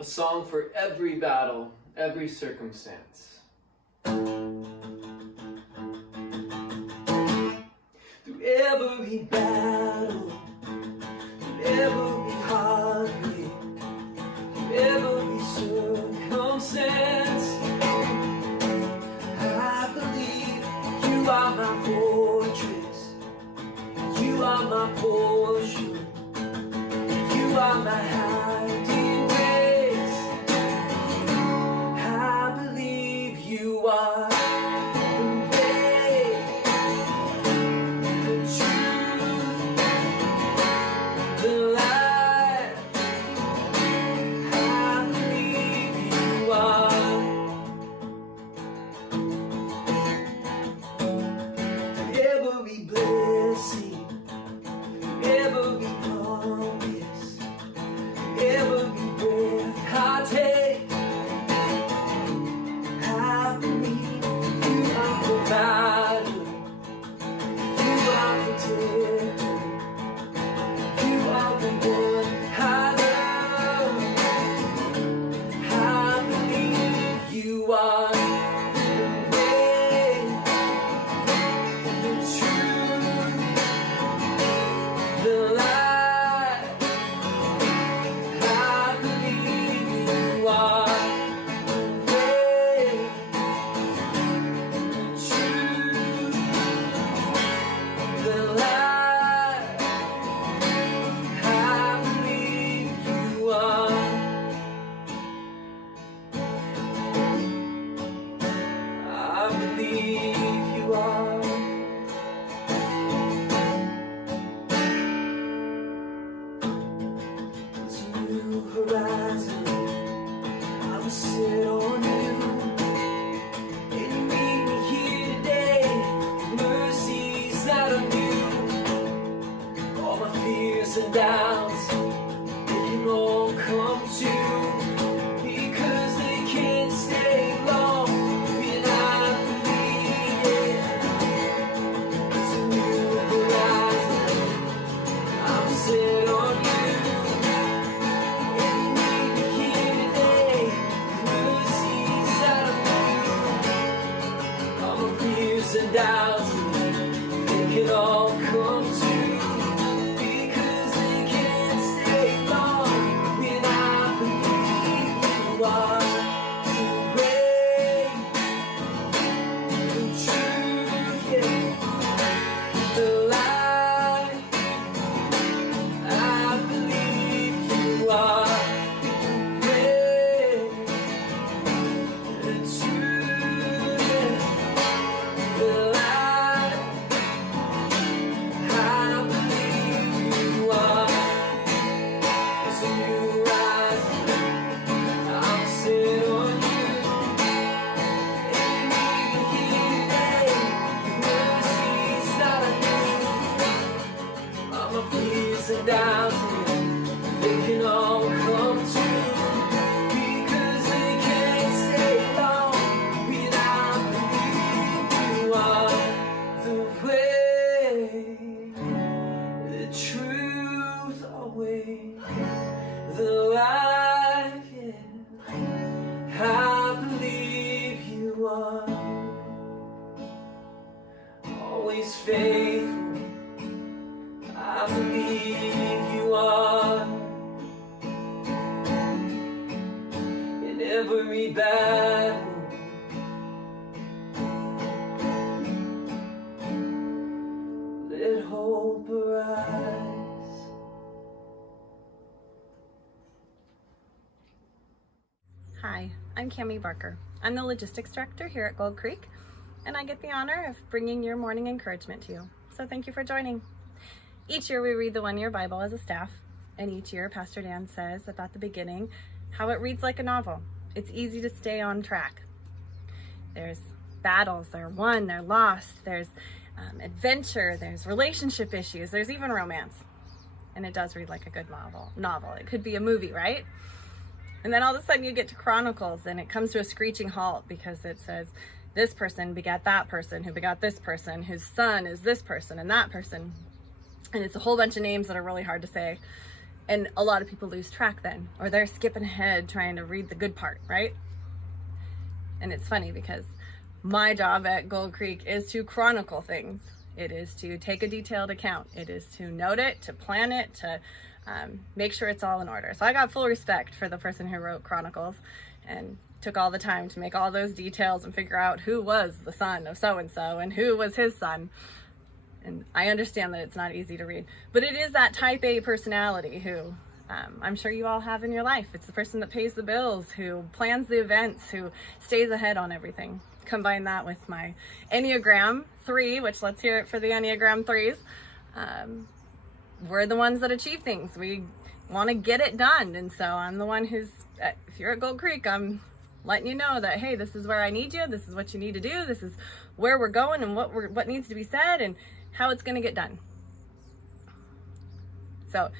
A song for every battle, every circumstance. Through every battle, through every heartbreak, through every circumstance, I believe you are my fortress, you are my portion, you are my hiding place. I believe you are the way, the truth, the light. I believe you are. Every blessing, every promise, every breath I take, I believe you are provider, you are protector, you are the one I love. I believe you are the way, the truth, the light. I believe you are the way, the truth, the light. I believe you are. I believe you are. It's a new horizon, I will sit on you, and you meet me here today. Mercies that are new, all my fears and doubts, they can all come true, because they can't stay long, and I believe it. It's a new horizon, I will sit on you. And doubts, they can all come true, because they can't stay long, and I believe you are the way, the truth, yeah, the light. I believe you are the way, the truth, yeah, the light. I believe you are. It's a new rising, I'll sit on you, and even here today, mercies that I know, all my fears and doubts, they can all come true, because they can't stay long, and I believe you are the way, the truth always, the light, yeah. I believe you are always faithful. I believe you are in every battle. Let hope arise. Hi, I'm Cami Barker. I'm the Logistics Director here at Gold Creek, and I get the honor of bringing your morning encouragement to you. So thank you for joining. Each year we read the one-year Bible as a staff, and each year Pastor Dan says about the beginning how it reads like a novel. It's easy to stay on track. There's battles, they're won, they're lost, there's adventure, there's relationship issues, there's even romance. And it does read like a good novel. It could be a movie, right? And then all of a sudden you get to Chronicles and it comes to a screeching halt because it says this person begat that person who begot this person, whose son is this person and that person. And it's a whole bunch of names that are really hard to say. And a lot of people lose track then, or they're skipping ahead trying to read the good part, right? And it's funny because my job at Gold Creek is to chronicle things. It is to take a detailed account. It is to note it, to plan it, to make sure it's all in order. So I got full respect for the person who wrote Chronicles and took all the time to make all those details and figure out who was the son of so-and-so and who was his son. And I understand that it's not easy to read, but it is that type A personality who I'm sure you all have in your life. It's the person that pays the bills, who plans the events, who stays ahead on everything. Combine that with my Enneagram 3, which let's hear it for the Enneagram 3s. We're the ones that achieve things. We want to get it done. And so I'm the one who's, if you're at Gold Creek, I'm letting you know that, hey, this is where I need you. This is what you need to do. This is where we're going and what needs to be said and how it's going to get done. So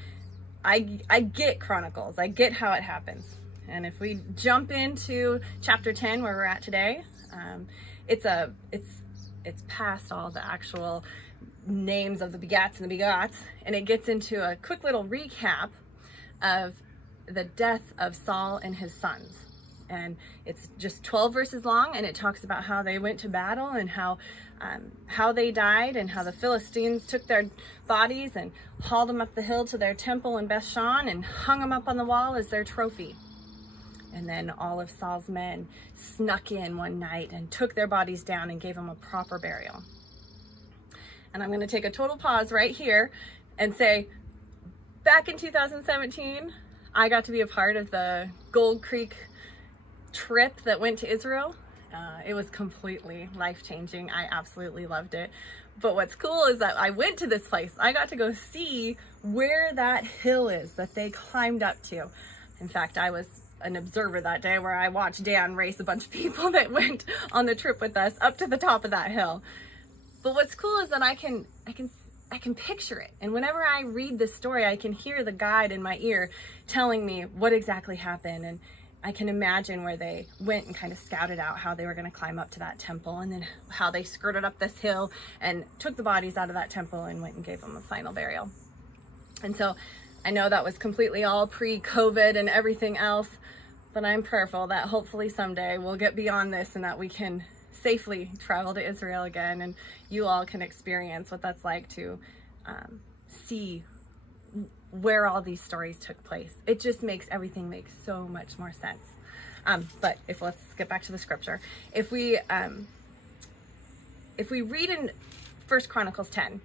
I get Chronicles. I get how it happens. And if we jump into chapter 10, where we're at today, it's past all the actual names of the begats and the begots, and it gets into a quick little recap of the death of Saul and his sons. And it's just 12 verses long, and it talks about how they went to battle and how they died, and how the Philistines took their bodies and hauled them up the hill to their temple in Bethshan and hung them up on the wall as their trophy. And then all of Saul's men snuck in one night and took their bodies down and gave them a proper burial. And I'm going to take a total pause right here and say, back in 2017, I got to be a part of the Gold Creek trip that went to Israel. It was completely life-changing. I absolutely loved it. But what's cool is that I went to this place. I got to go see where that hill is that they climbed up to. In fact, I was an observer that day where I watched Dan race a bunch of people that went on the trip with us up to the top of that hill. But what's cool is that I can picture it. And whenever I read this story, I can hear the guide in my ear telling me what exactly happened. And I can imagine where they went and kind of scouted out how they were going to climb up to that temple, and then how they skirted up this hill and took the bodies out of that temple and went and gave them a final burial. And so I know that was completely all pre-COVID and everything else, but I'm prayerful that hopefully someday we'll get beyond this and that we can safely travel to Israel again, and you all can experience what that's like to see where all these stories took place. It just makes everything make so much more sense. But let's get back to the scripture. If we read in 1 Chronicles 10,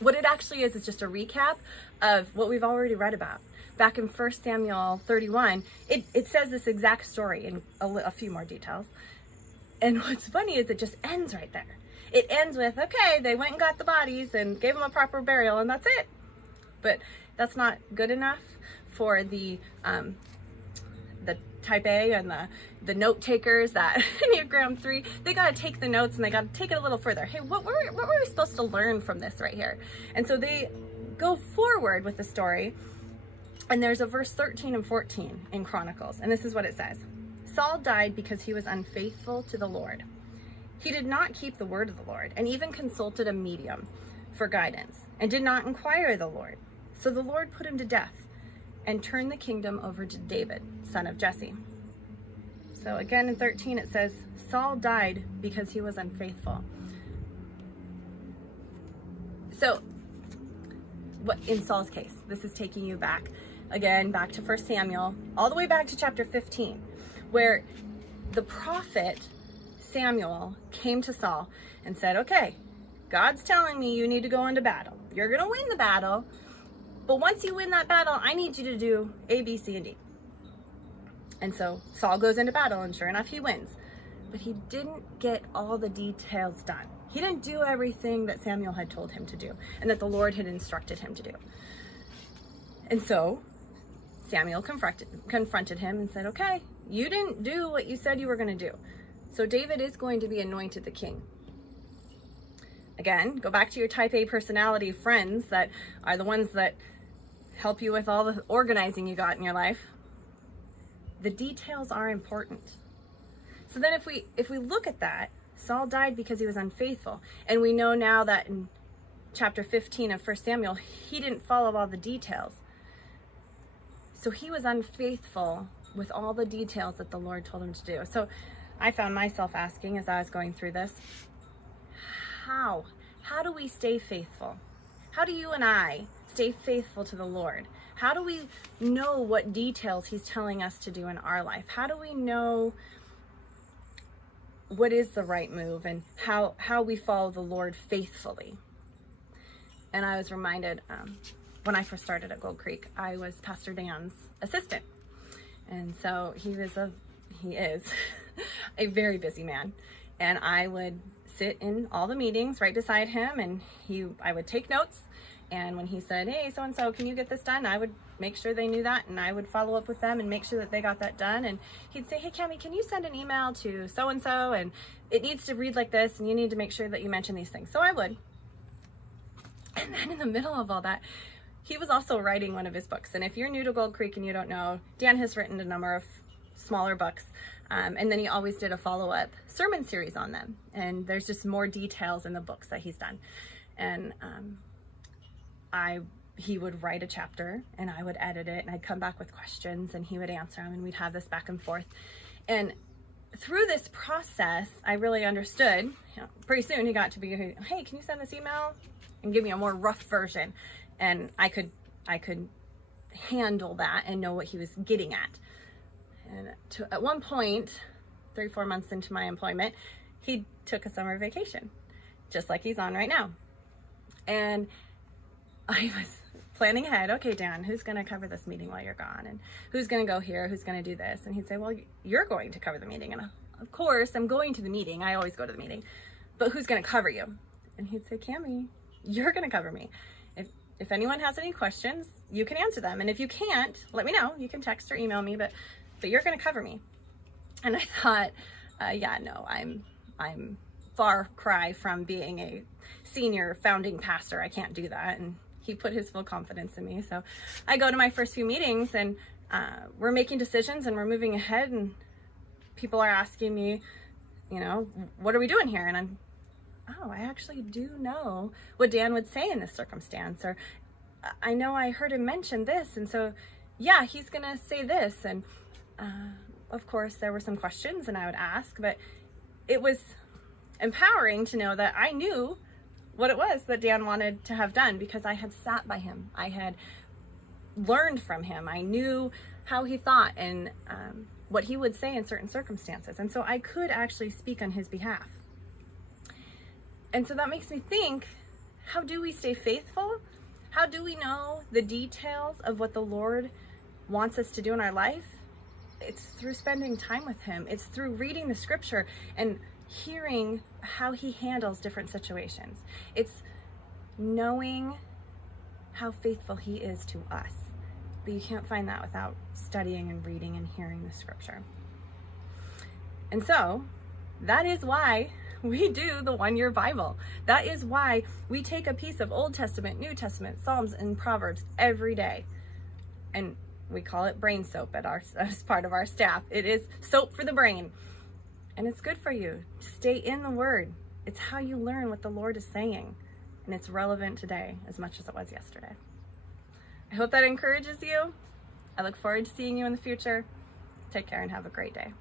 what it actually is just a recap of what we've already read about. Back in 1 Samuel 31, it says this exact story in a few more details. And what's funny is it just ends right there. It ends with, okay, they went and got the bodies and gave them a proper burial, and that's it. But that's not good enough for the type A and the note takers, that Enneagram 3. They got to take the notes and they got to take it a little further. Hey, what were we supposed to learn from this right here? And so they go forward with the story, and there's a verse 13 and 14 in Chronicles, and this is what it says. Saul died because he was unfaithful to the Lord. He did not keep the word of the Lord, and even consulted a medium for guidance, and did not inquire of the Lord. So the Lord put him to death and turned the kingdom over to David, son of Jesse. So again in 13 it says, Saul died because he was unfaithful. So what in Saul's case, this is taking you back to 1 Samuel, all the way back to chapter 15, where the prophet Samuel came to Saul and said, okay, God's telling me you need to go into battle. You're going to win the battle, but once you win that battle, I need you to do A, B, C, and D. And so Saul goes into battle, and sure enough, he wins. But he didn't get all the details done. He didn't do everything that Samuel had told him to do and that the Lord had instructed him to do. And so Samuel confronted him and said, okay, you didn't do what you said you were going to do. So David is going to be anointed the king. Again, go back to your type A personality friends that are the ones that help you with all the organizing you got in your life. The details are important. So then if we look at that, Saul died because he was unfaithful. And we know now that in chapter 15 of 1 Samuel, he didn't follow all the details. So he was unfaithful with all the details that the Lord told him to do. So I found myself asking as I was going through this, how do we stay faithful? How do you and I stay faithful to the Lord? How do we know what details he's telling us to do in our life? How do we know what is the right move and how we follow the Lord faithfully? And I was reminded, when I first started at Gold Creek, I was Pastor Dan's assistant. And so he is a very busy man. And I would sit in all the meetings right beside him, and I would take notes. And when he said, hey, so-and-so, can you get this done? I would make sure they knew that, and I would follow up with them and make sure that they got that done. And he'd say, hey, Cami, can you send an email to so-and-so? And it needs to read like this, and you need to make sure that you mention these things. So I would. And then in the middle of all that, he was also writing one of his books. And if you're new to Gold Creek and you don't know, Dan has written a number of smaller books. And then he always did a follow-up sermon series on them. And there's just more details in the books that he's done. And he would write a chapter and I would edit it, and I'd come back with questions and he would answer them, and we'd have this back and forth. And through this process, I really understood, pretty soon he got to be, hey, can you send this email and give me a more rough version? And I could handle that and know what he was getting at. And at one point, 3-4 months into my employment, he took a summer vacation, just like he's on right now. And I was planning ahead. Okay, Dan, who's going to cover this meeting while you're gone? And who's going to go here? Who's going to do this? And he'd say, well, you're going to cover the meeting. And of course, I'm going to the meeting. I always go to the meeting. But who's going to cover you? And he'd say, Cami, you're going to cover me. If anyone has any questions, you can answer them. And if you can't, let me know. You can text or email me, but you're going to cover me. And I thought, I'm far cry from being a senior founding pastor. I can't do that. And he put his full confidence in me. So I go to my first few meetings, and we're making decisions and we're moving ahead, and people are asking me, what are we doing here? And I actually do know what Dan would say in this circumstance, or I know I heard him mention this, and so yeah, he's gonna say this. And of course there were some questions and I would ask, but it was empowering to know that I knew what it was that Dan wanted to have done, because I had sat by him. I had learned from him. I knew how he thought and what he would say in certain circumstances. And so I could actually speak on his behalf. And so that makes me think, how do we stay faithful? How do we know the details of what the Lord wants us to do in our life? It's through spending time with him. It's through reading the scripture and hearing how he handles different situations. It's knowing how faithful he is to us. But you can't find that without studying and reading and hearing the scripture. And so that is why we do the 1-year Bible. That is why we take a piece of Old Testament, New Testament, Psalms, and Proverbs every day. And we call it brain soap as part of our staff. It is soap for the brain. And it's good for you to stay in the Word. It's how you learn what the Lord is saying. And it's relevant today as much as it was yesterday. I hope that encourages you. I look forward to seeing you in the future. Take care and have a great day.